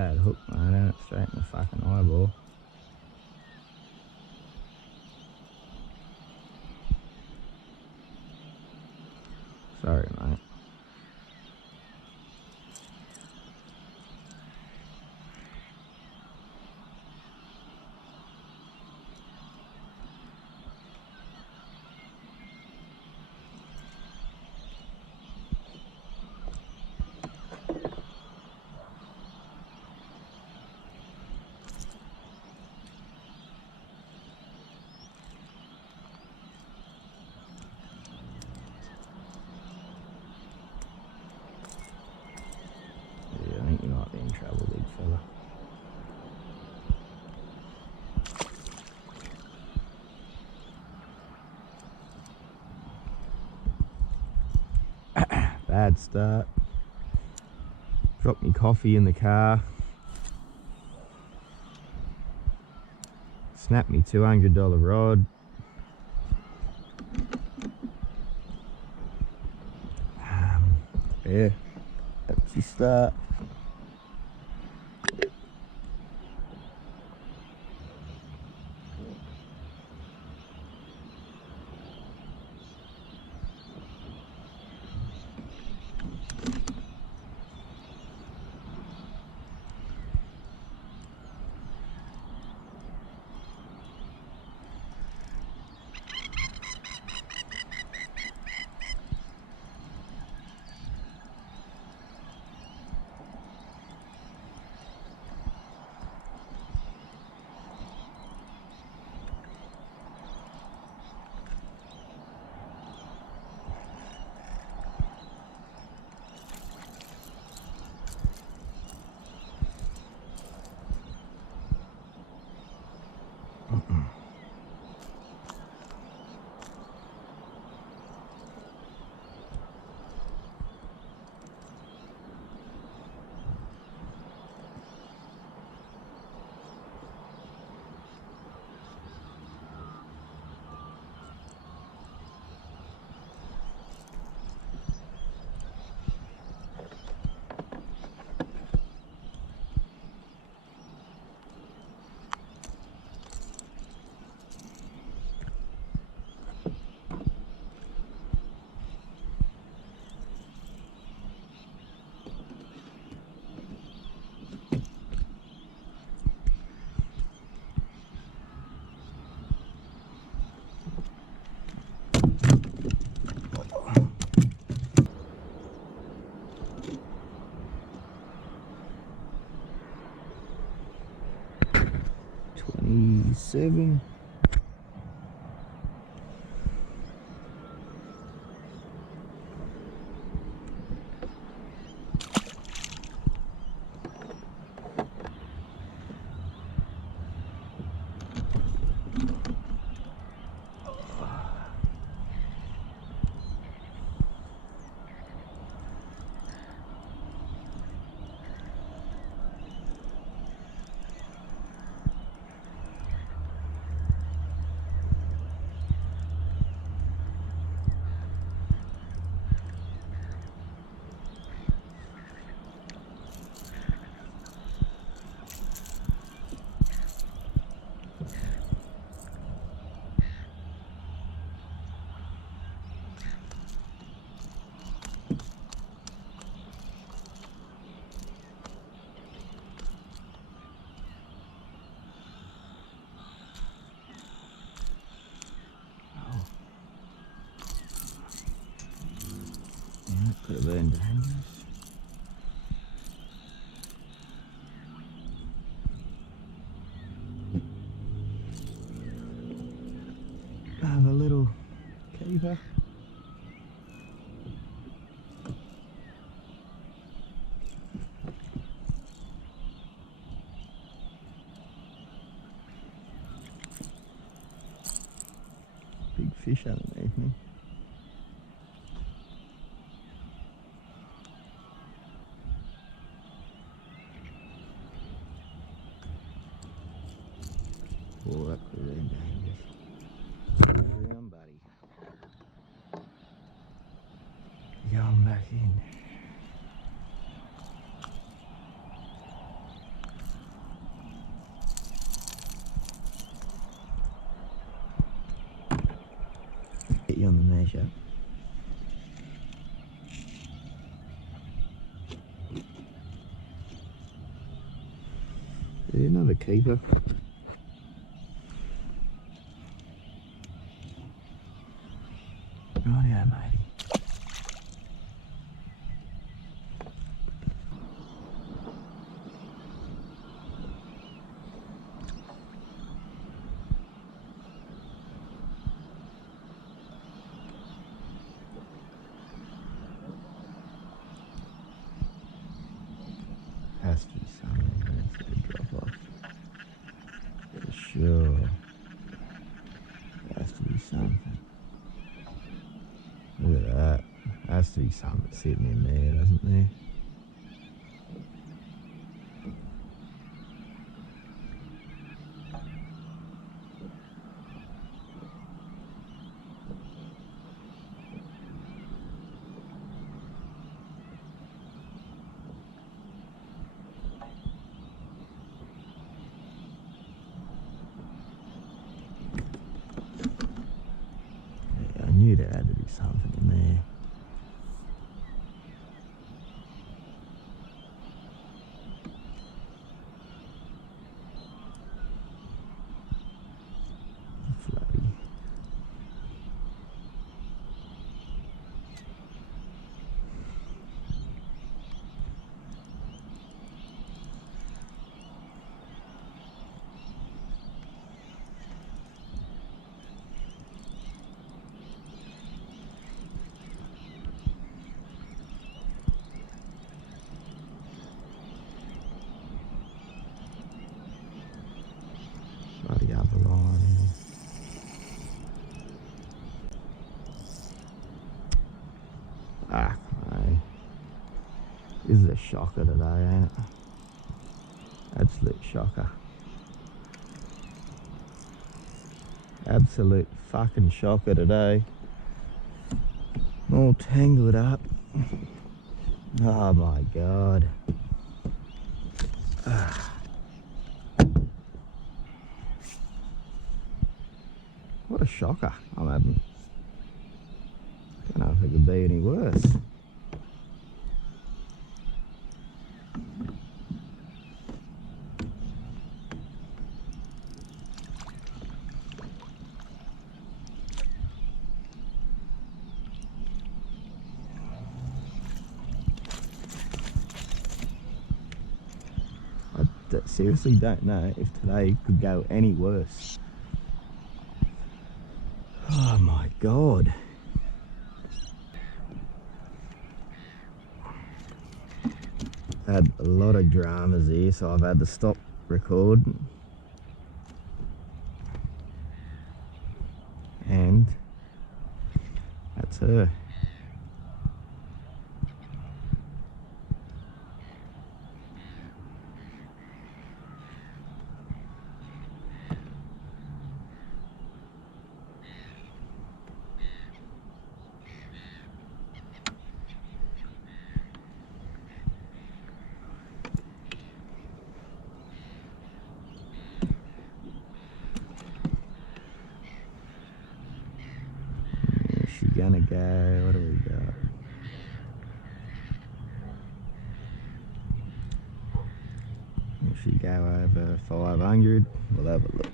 bad hook, mate. Straight in the fucking eyeball. Sorry, mate. I think you might be in trouble, big fella. Bad start. Dropped me coffee in the car. Snapped me $200 rod. Yeah, that's your start. $27. Could have been dangerous. Have a little keeper. Big fish underneath me. Oh, that could have been dangerous. Carry on, buddy. Going back in. fish out. Yeah, another keeper. Oh yeah, mate. Has to be something that's going to drop off. For sure. Has to be something. Look at that. Has to be something sitting in there, doesn't there? Yeah, I knew there had to be something in there. Floaty. Bloody other line. Ah, mate. This is a shocker today, ain't it? Absolute shocker. Absolute fucking shocker today. All tangled up. Oh my god. What a shocker I'm having. I don't know if it could be any worse. I seriously don't know if today could go any worse. Oh my god. Had a lot of dramas here, so I've had to stop recording. And that's her. Is she gonna go? What do we got? If she go over 500, we'll have a look.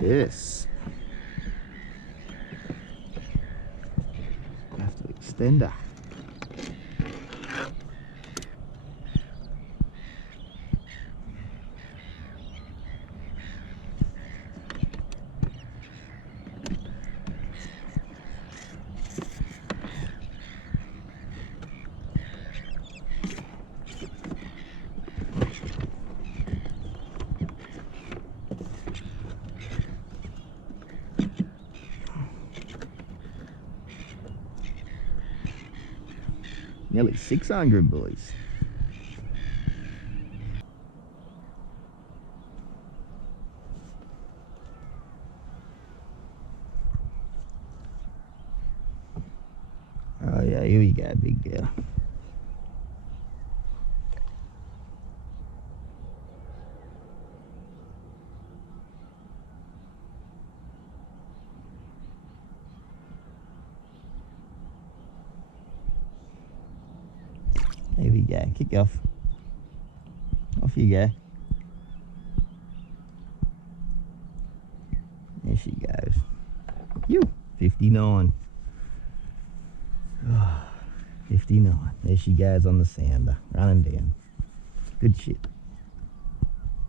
Yes. Have to extend her. Nearly 600, boys. Oh yeah, here we go, big girl. Here we go, kick off. Off you go. There she goes. You, 59. Oh, 59. There she goes on the sounder, running down. Good shit.